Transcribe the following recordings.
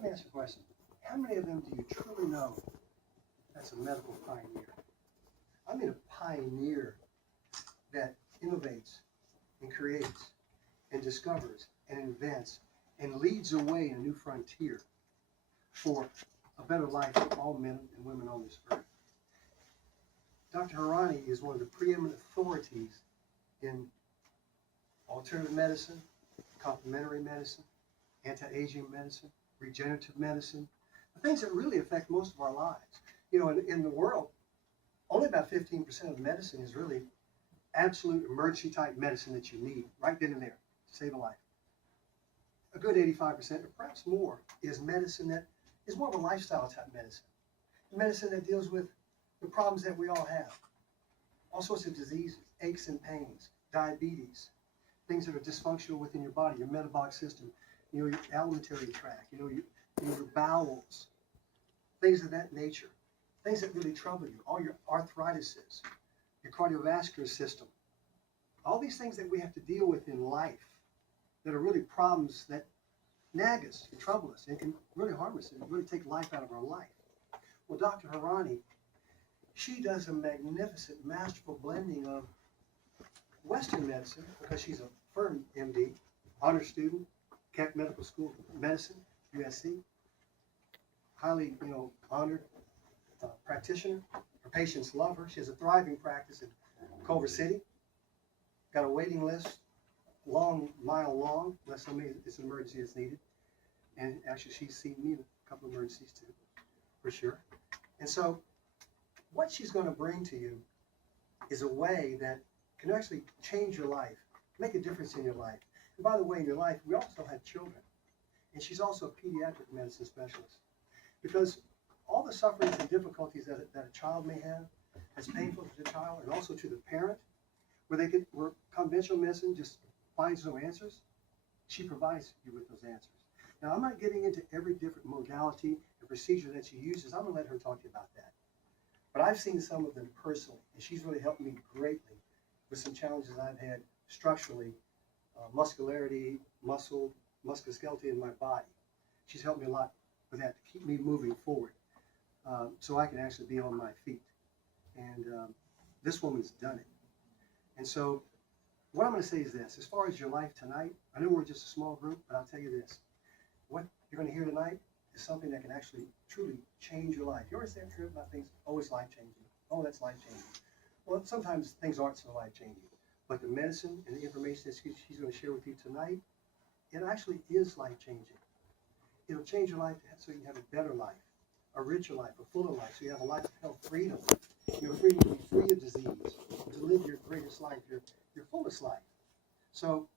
let me ask you a question. How many of them do you truly know that's a medical pioneer? I mean a pioneer that innovates and creates and discovers and invents and leads the way in a new frontier for a better life for all men and women on this earth. Dr. Hirani is one of the preeminent authorities in alternative medicine, complementary medicine, anti-aging medicine, regenerative medicine, the things that really affect most of our lives. You know, in the world, only about 15% of medicine is really absolute emergency type medicine that you need right then and there to save a life. A good 85%, or perhaps more, is medicine that is more of a lifestyle type medicine. Medicine that deals with the problems that we all have. All sorts of diseases, aches and pains, diabetes, things that are dysfunctional within your body, your metabolic system, you know, your alimentary tract, you know, your bowels, things of that nature, things that really trouble you, all your arthritises, your cardiovascular system, all these things that we have to deal with in life that are really problems that nag us and trouble us and can really harm us and really take life out of our life. Well, Dr. Hirani, she does a magnificent, masterful blending of Western medicine, because she's a firm M.D., honor student, Keck Medical School of Medicine, USC, highly, you know, honored practitioner. Her patients love her. She has a thriving practice in Culver City. Got a waiting list, mile long, unless it's an emergency that's needed. And actually, she's seen me in a couple of emergencies too, for sure. And so, what she's going to bring to you is a way that can actually change your life, make a difference in your life. And by the way, in your life, we also have children. And she's also a pediatric medicine specialist. Because all the sufferings and difficulties that a child may have, that's painful to the child and also to the parent, where conventional medicine just finds no answers, she provides you with those answers. Now, I'm not getting into every different modality and procedure that she uses. I'm going to let her talk to you about that. But I've seen some of them personally, and she's really helped me greatly with some challenges I've had structurally, muscularity, musculoskeletal in my body. She's helped me a lot with that to keep me moving forward, so I can actually be on my feet. And this woman's done it. And so what I'm going to say is this. As far as your life tonight, I know we're just a small group, but I'll tell you this. What you're going to hear tonight is something that can actually truly change your life. You ever say about things, oh, it's life-changing. Oh, that's life-changing. Well, sometimes things aren't so life-changing. But the medicine and the information that she's going to share with you tonight, it actually is life-changing. It'll change your life so you have a better life, a richer life, a fuller life, so you have a life of health, freedom. You're free to be free of disease, to live your greatest life, your fullest life. So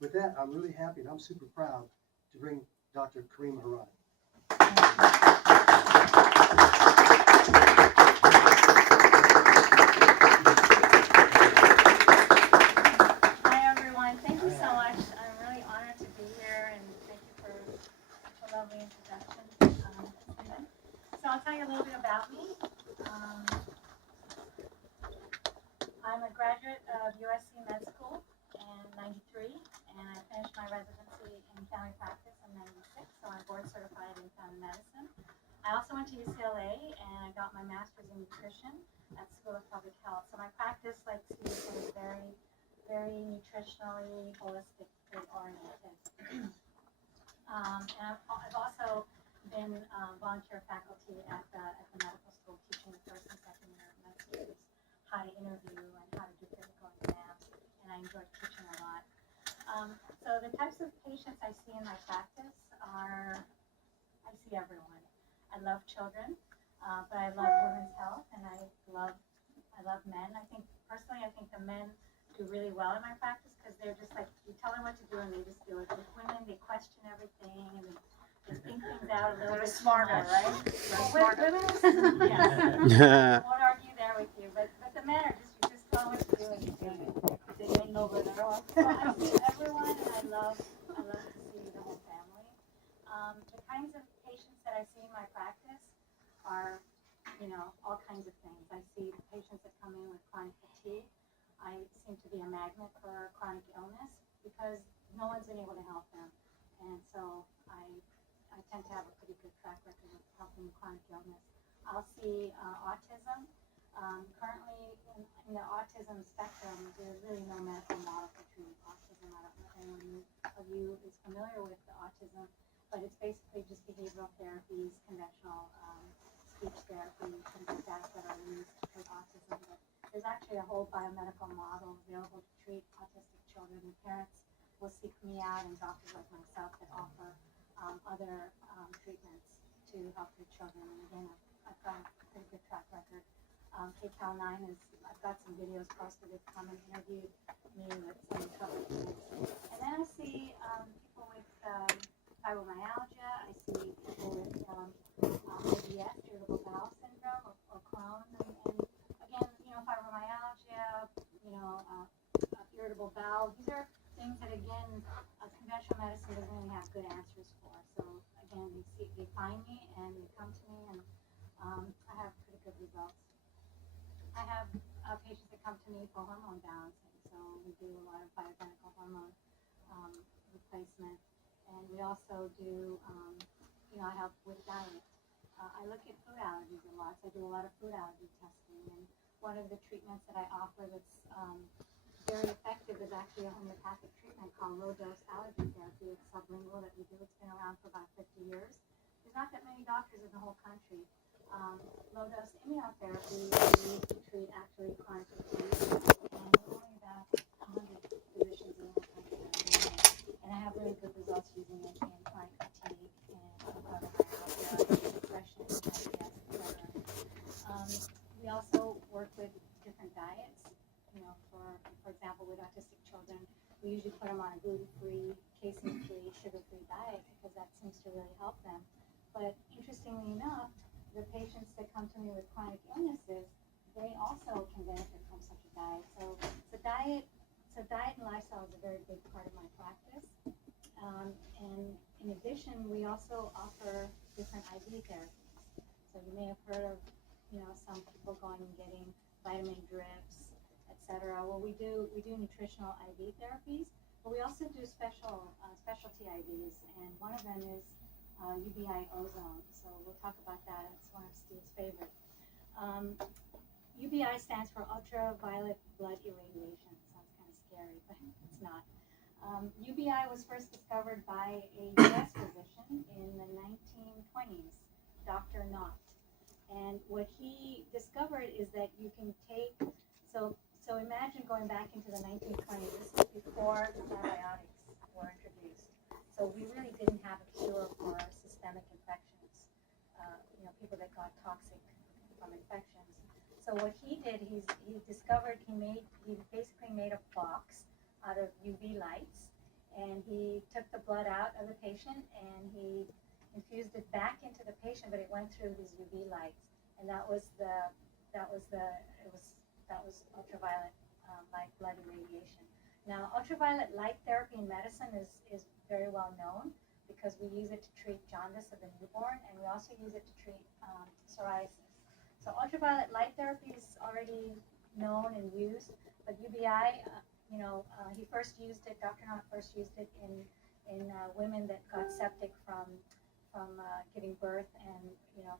with that, I'm really happy and I'm super proud to bring Dr. Karima Hirani. Hi everyone, thank you so much. I'm really honored to be here and thank you for such a lovely introduction. So I'll tell you a little bit about me. I'm a graduate of USC Med School in '93, and I finished my residency in family practice in '96, so I'm board certified in family medicine. I also went to UCLA and I got my master's in nutrition at School of Public Health. So my practice, like Steve said, is very, very nutritionally, holistically oriented. And I've also been volunteer faculty at the medical school, teaching the first and second year of med students how to interview and how to do physical exams, and I enjoy teaching a lot. So the types of patients I see in my practice are, I see everyone. I love children, but I love women's health, and I love men. I think the men do really well in my practice because they're just like, you tell them what to do and they just do it. With women, they question everything and they think things out a little bit smarter, right? Well, women, yes. I won't argue there with you, but the men are just, you just tell them what to do and you do it. They don't know where they're off. So I see everyone, and I love to see the whole family. The kinds of patients that I see in my practice are, all kinds of things. I see patients that come in with chronic fatigue. I seem to be a magnet for chronic illness because no one's been able to help them. And so I tend tend to have a pretty good track record of helping chronic illness. I'll see autism. Currently, in the autism spectrum, there's really no medical model for treating autism. I don't know if anyone of you is familiar with the autism, but it's basically just behavioral therapies, conventional speech therapy, things like that are used to treat autism. But there's actually a whole biomedical model available to treat autistic children, and parents will seek me out, and doctors like myself that offer other treatments to help their children. And again, I've got a pretty good track record. KCAL9 I've got some videos posted. They've come and interviewed me with some trouble kids. And then I see people with fibromyalgia. I see people with IBS, irritable bowel syndrome, or Crohn's. And again, fibromyalgia, irritable bowel. These are things that, again, conventional medicine doesn't really have good answers for. So again, they find me and they come to me, and I have pretty good results. I have patients that come to me for hormone balancing, so we do a lot of bioidentical hormone replacement, and we also do, I help with diet. I look at food allergies a lot, so I do a lot of food allergy testing, and one of the treatments that I offer that's very effective is actually a homeopathic treatment called low-dose allergy therapy. It's sublingual that we do. It's been around for about 50 years. There's not that many doctors in the whole country. Low-dose immunotherapy is used to treat actually chronic fatigue, and there's only about 100 physicians in the whole country that are doing it. And I have really good results using it in chronic fatigue and fibromyalgia, depression, IBS, etc. We also work with different diets. For example, with autistic children, we usually put them on a gluten-free, casein-free, sugar-free diet because that seems to really help them. But interestingly enough, the patients that come to me with chronic illnesses, they also can benefit from such a diet. So diet and lifestyle is a very big part of my practice. And in addition, we also offer different IV therapies. So you may have heard of, some people going and getting vitamin drips, etc. Well, we do nutritional IV therapies, but we also do specialty IVs, and one of them is UBI ozone. So we'll talk about that. It's one of Steve's favorites. UBI stands for ultraviolet blood irradiation. Sounds kind of scary, but it's not. UBI was first discovered by a U.S. physician in the 1920s, Dr. Knott. And what he discovered is that you can take, so imagine going back into the 1920s. This was before antibiotics were introduced. So we really didn't have a cure for systemic infections, people that got toxic from infections. So what he did, he discovered, he basically made a box out of UV lights, and he took the blood out of the patient and he infused it back into the patient, but it went through these UV lights, and that was ultraviolet light blood irradiation. Now, ultraviolet light therapy in medicine is very well known because we use it to treat jaundice of the newborn, and we also use it to treat psoriasis. So ultraviolet light therapy is already known and used, but UBI, he first used it, Dr. Knott first used it in women that got septic from giving birth and,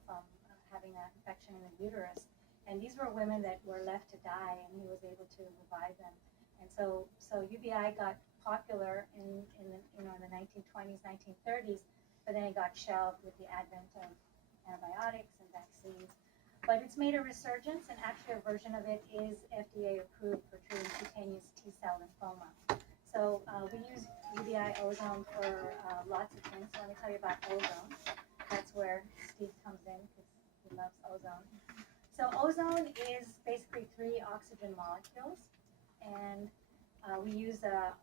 from having an infection in the uterus. And these were women that were left to die, and he was able to revive them. And so UBI got popular in the 1920s, 1930s, but then it got shelved with the advent of antibiotics and vaccines. But it's made a resurgence, and actually a version of it is FDA approved for treating cutaneous T-cell lymphoma. So we use UBI ozone for lots of things. So let me tell you about ozone. That's where Steve comes in because he loves ozone. So ozone is basically 3 oxygen molecules, and we use a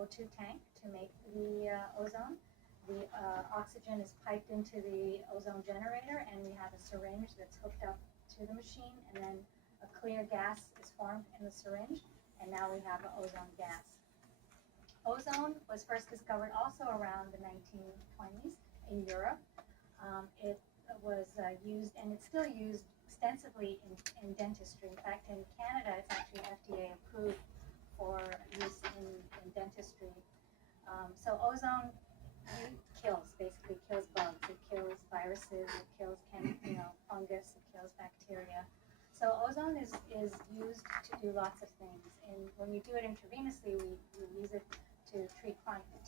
O2 tank to make the ozone. The oxygen is piped into the ozone generator, and we have a syringe that's hooked up to the machine, and then a clear gas is formed in the syringe, and now we have an ozone gas. Ozone was first discovered also around the 1920s in Europe. It was used, and it's still used extensively in dentistry. In fact, in Canada, it's actually FDA approved for use in dentistry. So ozone basically kills bugs. It viruses, it kills fungus, it kills bacteria. So ozone is used to do lots of things. And when we do it intravenously, we use it to treat chronic